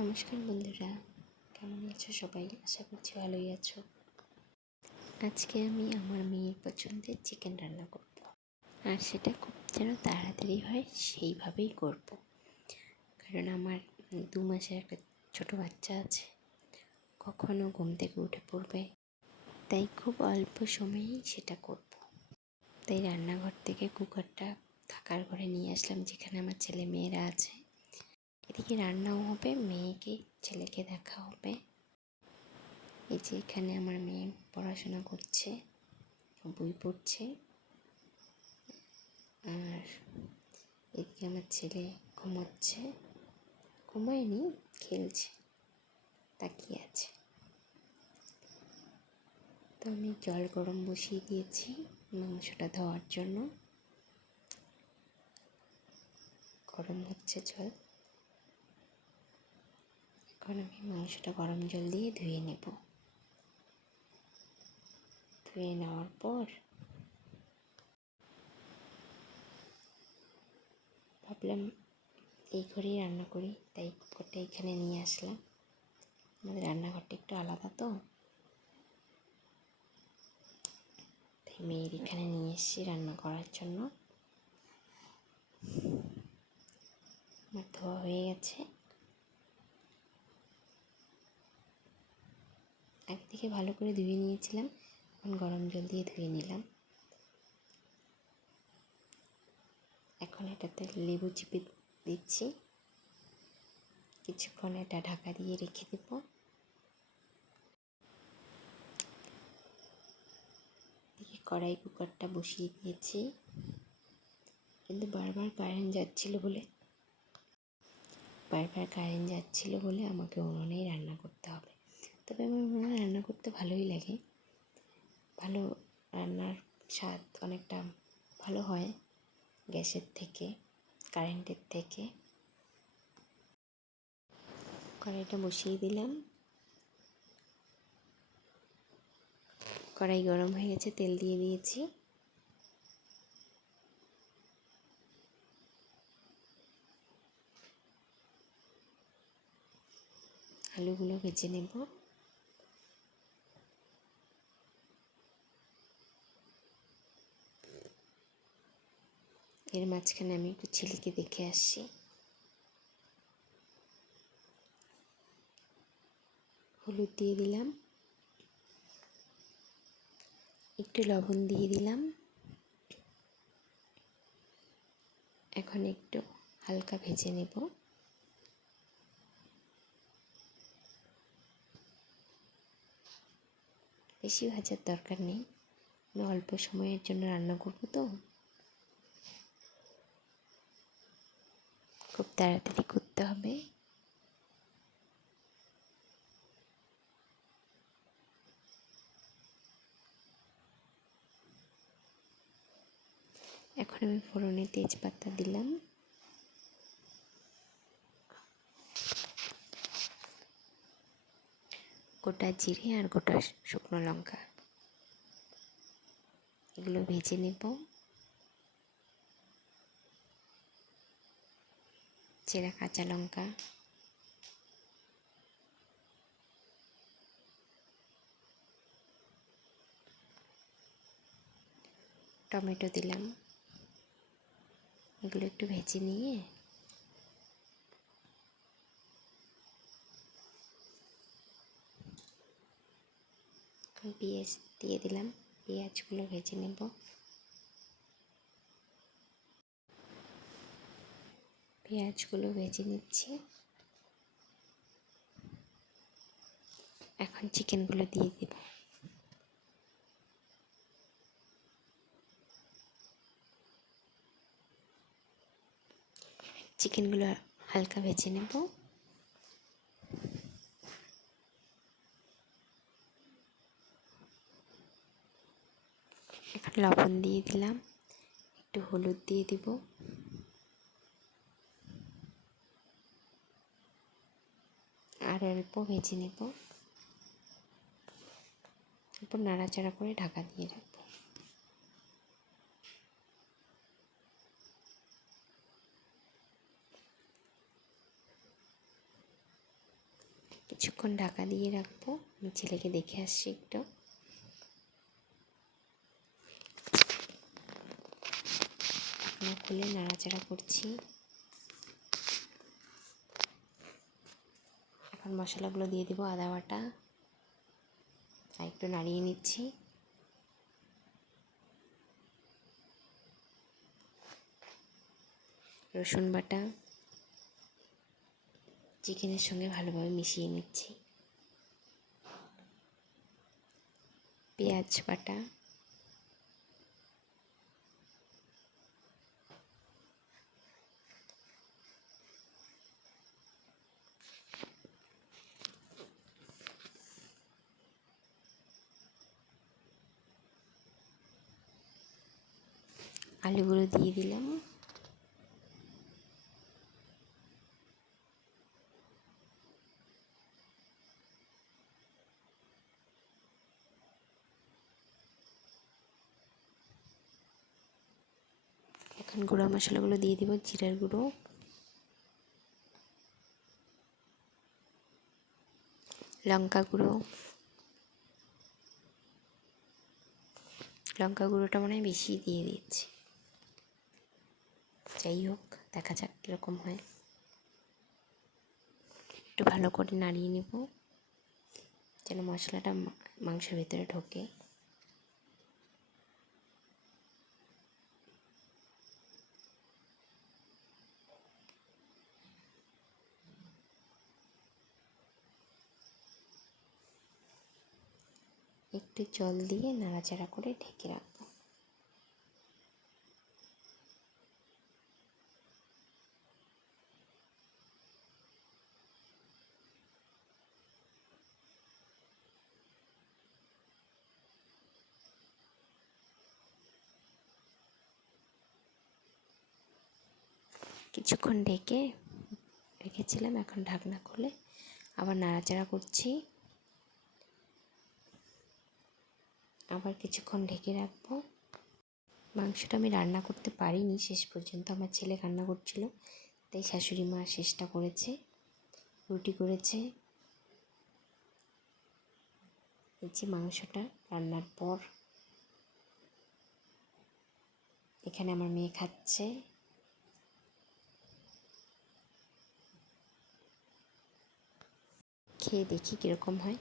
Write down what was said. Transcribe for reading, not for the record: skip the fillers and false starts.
নমস্কার বন্ধুরা, কেমন আছো সবাই? আশা করছি ভালোই আছো। আজকে আমি আমার মেয়ের পছন্দের চিকেন রান্না করব, আর সেটা খুব যেন তাড়াতাড়ি হয় সেইভাবেই করব। কারণ আমার 2 মাসের একটা ছোটো বাচ্চা আছে, কখনো ঘুম থেকে উঠে পড়বে, তাই খুব অল্প সময়েই সেটা করব। তাই রান্নাঘর থেকে কুকারটা থাকার ঘরে নিয়ে আসলাম, যেখানে আমার ছেলে মেয়েরা আছে। এদিকে রান্নাও হবে, মেয়েকে ছেলেকে দেখা হবে। এই যে এখানে আমার মেয়ে পড়াশোনা করছে, বই পড়ছে, আর এদিকে আমার ছেলে ঘুমোচ্ছে, ঘুমায়নি, খেলছে, তাকিয়ে আছে। তো আমি জল গরম বসিয়ে দিয়েছি মাংসটা ধোয়ার জন্য। গরম হচ্ছে জল, এখন আমি মাংসটা গরম জল দিয়ে ধুয়ে নেব। ধুয়ে নেওয়ার পর ভাবলাম এই ঘরেই রান্না করি, তাই কুকারটা এখানে নিয়ে আসলাম। আমাদের রান্নাঘরটা একটু আলাদা, তো তাই মেয়ের এখানে নিয়ে এসেছি রান্না করার জন্য। আমার ধোয়া হয়ে গেছে, আগে থেকে ভালো করে ধুয়ে নিয়েছিলাম, এখন গরম জল দিয়ে ধুয়ে নিলাম। এখন এটাতে লেবু চিপে দিচ্ছি, কিছুক্ষণ এটা ঢাকা দিয়ে রেখে দেব। দিয়ে কড়াই কুকারটা বসিয়ে দিয়েছি, কিন্তু বারবার কারেন্ট যাচ্ছিল বলে আমাকে উনুনেই রান্না করতে হবে। তবে আমার উনুনে রান্না করতে ভালোই লাগে, ভালো রান্নার স্বাদ অনেকটা ভালো হয় গ্যাসের থেকে, কারেন্টের থেকে। কড়াইটা বসিয়ে দিলাম, কড়াই গরম হয়ে গেছে, তেল দিয়ে দিয়েছি। আলুগুলো ভেজে নেব। এর মাঝখানে আমি একটু ছেলেকে দেখে আসছি। হলুদ দিয়ে দিলাম, একটু লবণ দিয়ে দিলাম। এখন একটু হালকা ভেজে নেব। বেশি ভাজার দরকার নেই, আমি অল্প সময়ের জন্য রান্না করব, তো খুব তাড়াতাড়ি করতে হবে। এখন আমি ফোড়নে তেজপাতা দিলাম, গোটা জিরে আর গোটা শুকনো লঙ্কা, এগুলো ভেজে নেব। চেরা কাঁচা লঙ্কা, টমেটো দিলাম, এগুলো একটু ভেজে নিয়ে পেঁয়াজ দিয়ে দিলাম, পেঁয়াজগুলো ভেজে নেব। পেঁয়াজগুলো ভেজে নিচ্ছি। এখন চিকেনগুলো দিয়ে দেব। চিকেনগুলো হালকা ভেজে নেব। এখন লবণ দিয়ে দিলাম, একটু হলুদ দিয়ে দিব, আর অল্প ভেজে নেব। তারপর নাড়াচাড়া করে ঢাকা দিয়ে রাখবো। কিছুক্ষণ ঢাকা দিয়ে রাখবো। আমি ছেলেকে দেখে আসছি একটু। এখনো খুলে নাড়াচাড়া করছি। এখন মশলাগুলো দিয়ে দিব, আদা বাটা, আর একটু নাড়িয়ে নিচ্ছি। রসুন বাটা চিকেনের সঙ্গে ভালোভাবে মিশিয়ে নিচ্ছি। পেঁয়াজ বাটা, আলুগুলো দিয়ে দিলাম। এখন গুঁড়া মশলাগুলো দিয়ে দিব, জিরার গুঁড়ো, লঙ্কা গুঁড়ো। লঙ্কা গুঁড়োটা মনে হয় বেশি দিয়ে দিচ্ছি, যাই হোক দেখা যাক কীরকম হয়। একটু ভালো করে নাড়িয়ে নেব যেন মশলাটা মাংসের ভেতরে ঢোকে। একটু জল দিয়ে নাড়াচাড়া করে ঢেকে রাখবো। কিছুক্ষণ ঢেকে রেখেছিলাম, এখন ঢাকনা খুলে আবার নাড়াচাড়া করছি। আবার কিছুক্ষণ ঢেকে রাখবো। মাংসটা আমি রান্না করতে পারিনি শেষ পর্যন্ত, আমার ছেলে রান্না করছিল, তাই শাশুড়ি মা শেষটা করেছে। রুটি করেছে। এই যে মাংসটা রান্নার পর এখানে আমার মেয়ে খাচ্ছে। খেয়ে দেখি কীরকম হয়।